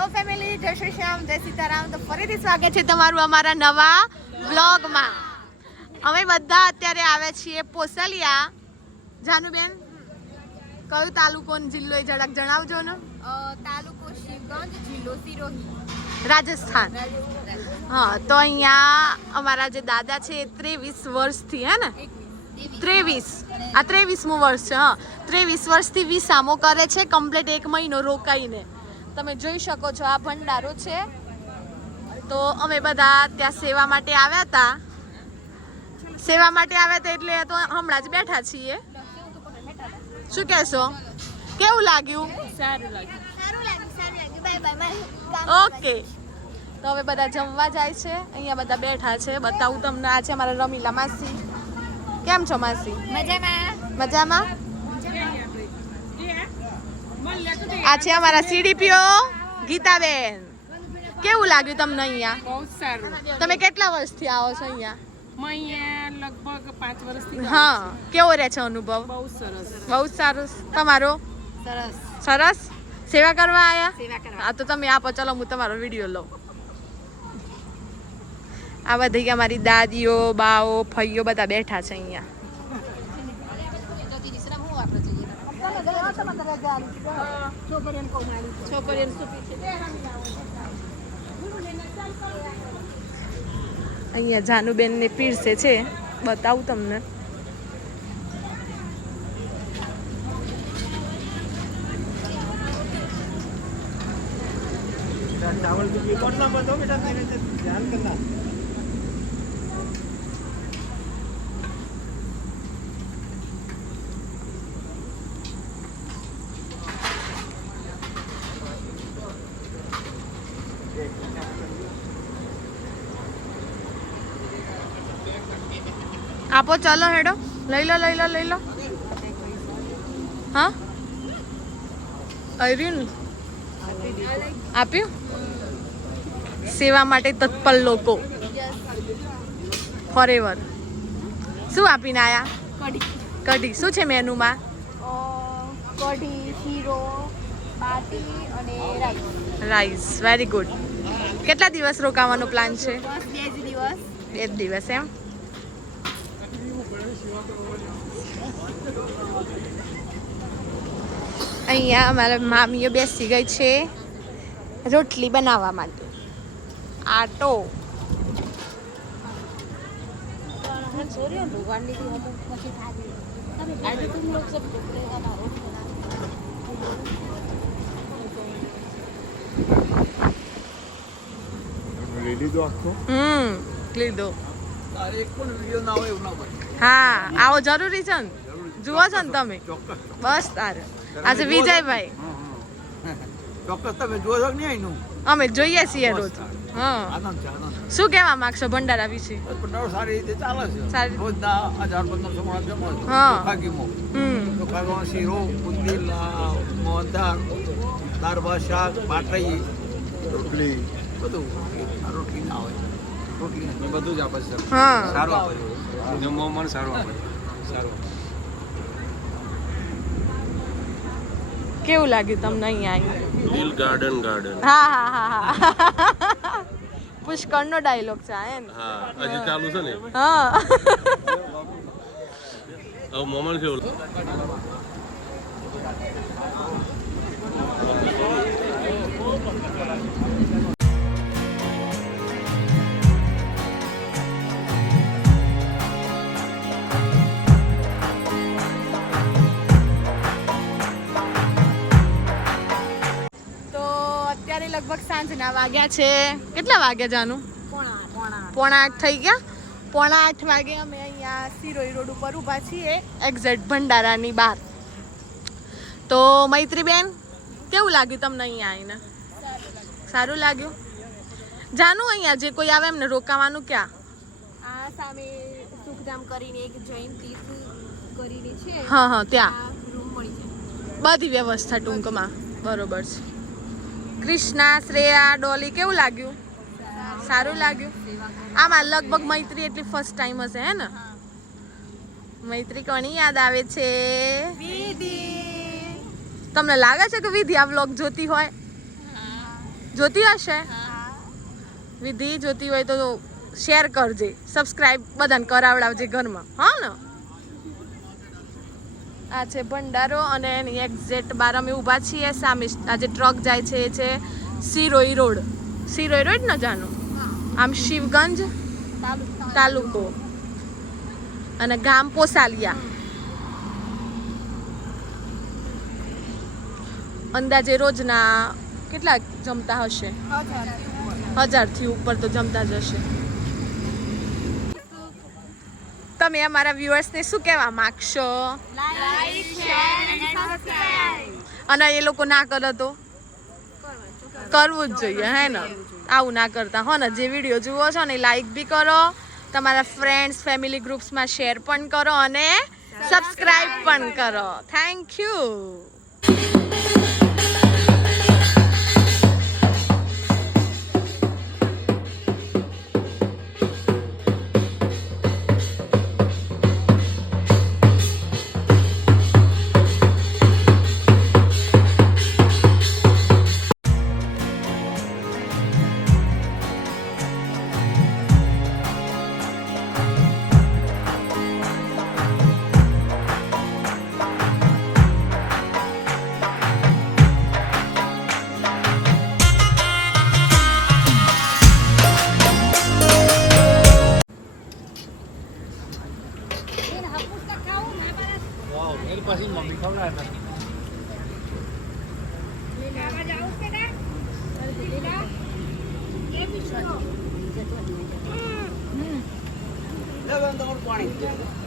Hello family, જય શ્રી શ્યામ, જય સીતારામ. તો ફરીથી સ્વાગત છે તમારું અમારા નવા વ્લોગમાં. અમે બધા અત્યારે આવે છીએ પોસલિયા. જાનુબેન, કયો તાલુકો ને જિલ્લો એ જરાક જણાવજો ને. તાલુકો શિવગંજ, જિલ્લો સિરોહી, રાજસ્થાન. હા, તો અહીંયા અમારા જે દાદા છે એ 23 વર્ષથી, હે ને 23, આ 23મું વર્ષ છે. હા, 23 વર્ષથી વિસામો કરે છે, કમ્પ્લીટ 1 મહિનો રોકાઈને. તમે જોઈ શકો છો આ ભંડારો છે. તો અમે બધા ત્યાં સેવા માટે આવ્યા હતા. એટલે તો હમણાં જ બેઠા છીએ. શું કહેશો, કેવું લાગ્યું? સારું લાગ્યું. Bye bye. ઓકે, તો હવે બધા જમવા જાય છે. અહીંયા બધા બેઠા છે. બતાવું તમને, આ છે અમારા રમીલા માસી. કેમ છો માસી? મજામાં. આ છે અમારા સીડીપીઓ ગીતાબેન. કેવું લાગ્યું તમને અહીંયા? બહુ સારું. તમે કેટલા વર્ષથી આવો છો અહીંયા? લગભગ 5 વર્ષથી. હા, કેવો રહે છે અનુભવ? બહુ સરસ. બહુ સારું. તમારો? સરસ. સરસ. સેવા કરવા આયા? સેવા કરવા. હા, તો તમે આપો, ચલો હું તમારો વિડીયો લઉં. આ બધી અમારી દાદીઓ, બાઓ, ફઈઓ બધા બેઠા છે અહીંયા. અહીંયા જાનુબેન ને પીરસે છે, બતાવું તમને. चावल की कितना बताओ बेटा, मेरे से ध्यान करना. આપો, ચલો હેડો, લઈ લો. હા, આવ્યું આપ્યું. સેવા માટે તત્પર લોકો ફોરએવર. શું આપીને આયા? કઢી. શું છે મેનુમાં? કઢી, શીરો, બાટી અને રાઈસ. Very good. કેટલા દિવસ રોકાવાનો પ્લાન છે? બસ 2 દિવસ. 2 દિવસ એમ. અહીંયા અમારા મામીઓ બેસી ગઈ છે રોટલી બનાવવા માટે. આટો લીધો. હા, આવો જરૂરી છે ને, જુઓ છો ને તમે. બસ તારે આજે વિજયભાઈ. ચોક્કસ તમે જુઓ છો કે નહીં? અમે જોઈએ છીએ રોજ. હા, શું કહેવા માંગશો ભંડારા વિશે? ભંડારો સારી રીતે ચાલે છે. સારી. રોજના 1000-1500 માણસ જમો છે. હા. ચોખાગીમાં. હમ ચોખાગીમાં શીરો, બુંદી, મોહનથાળ, દાળ ભાત, શાક, ભાખરી, રોટલી, બધું. આ રોટલી ના આવે, રોટલી બધું જ આપે છે. હા, સારું આપે છે. જમવામાં પણ સારું આપે છે. સારું. કેવું લાગ્યું તમને અહીંયા આવીને? દિલ ગાર્ડન. હા. પુષ્કળનો ડાયલોગ છે આ, હે ને? હા, હજી ચાલુ છે ને. હા. હવે મોમન કેવું? લગભગ સાંજના વાગ્યા છે. કેટલા વાગ્યા જાનું? 7:45 થઈ ગયા. 7:45 વાગે અમે અહીંયા સિરોહી રોડ ઉપર ઊભા છીએ, એક્ઝેક્ટ ભંડારાની બહાર. તો મૈત્રીબેન, કેવું લાગ્યું તમને અહીંયા આવીને? સારું લાગ્યું. જાનું અહીંયા જે કોઈ આવે એમને રોકાવાનું ક્યાં? આ સામે સુખધામ કરીને એક જૈન તીર્થ કરીને છે. હા, ત્યાં રૂમ મળી જાય. બધી વ્યવસ્થા ટૂંકમાં બરોબર છે. કૃષ્ણા, શ્રેયા, ડોલી, કેવું લાગ્યું? સારું લાગ્યું. આમાં લગભગ મૈત્રી એટલી ફર્સ્ટ ટાઈમ હશે, હે ને? મૈત્રી કોની યાદ આવે છે? વિધિ. તમને લાગે છે કે વિધિ આ વ્લોગ જોતી હોય? જોતી હશે વિધિ જોતી હોય તો શેર કરજે, સબસ્ક્રાઇબ બધાને કરાવડાવજે ઘરમાં, હા ને. આ છે ભંડારો અને એની એક્ઝેક્ટ બાર અમે ઊભા છીએ. સામે આ જે ટ્રક જાય છે એ છે સિરોઈ રોડ. સિરોઈ રોડ ન જાણો, આમ શિવગંજ તાલુકો અને ગામ પોસાલિયા. અંદાજે રોજના કેટલા જમતા હશે? 1000 થી ઉપર તો જમતા જ હશે. તમે અમારા વ્યુઅર્સને શું કહેવા માંગશો? Like share and subscribe. અને એ લોકો ના કરે તો કરવું જ જોઈએ, હે ને? આવું ના કરતા હો ને. જે વિડીયો જુઓ છો ને લાઈક બી કરો, તમારા ફ્રેન્ડ્સ ફેમિલી ગ્રુપ્સમાં શેર પણ કરો અને સબસ્ક્રાઇબ પણ કરો. Thank you. પછી મમ્મી ખવડાવે. પાણી